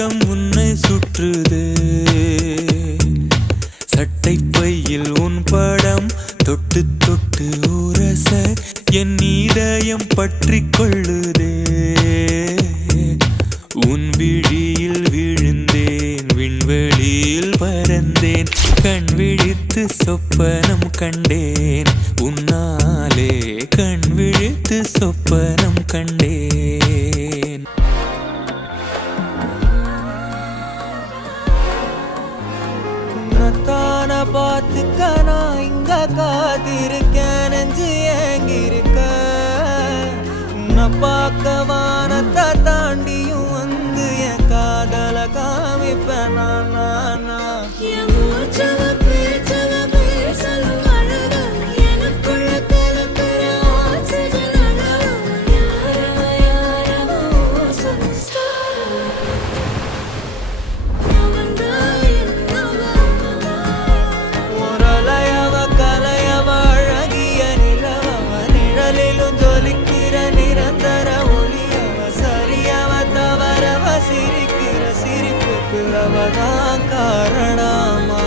உலகம் உன்னை சுற்றுதே. சட்டை பையில் உன் படம் தொட்டு தொட்டு உரச என் இதயம் பற்றி கொள்ளுதே. உன் விழியில் விழுந்தேன், விண்வெளியில் பறந்தேன், கண் விழித்து சொப்பனம் கண்டேன். உன்னாலே கண் விழித்து சொப்பனம் கண்டேன். உன்னத்தான பார்த்துக்க நான் இங்க காத்திருக்கேன், நெஞ்சு ஏங்கிருக்க. உன்னை பார்க்க வானத்தை தாண்டியும் வந்து என் காதல காமிப்பேன் நான். சிரிக்கிற சிரிப்புக்கு அவதான் காரணமா?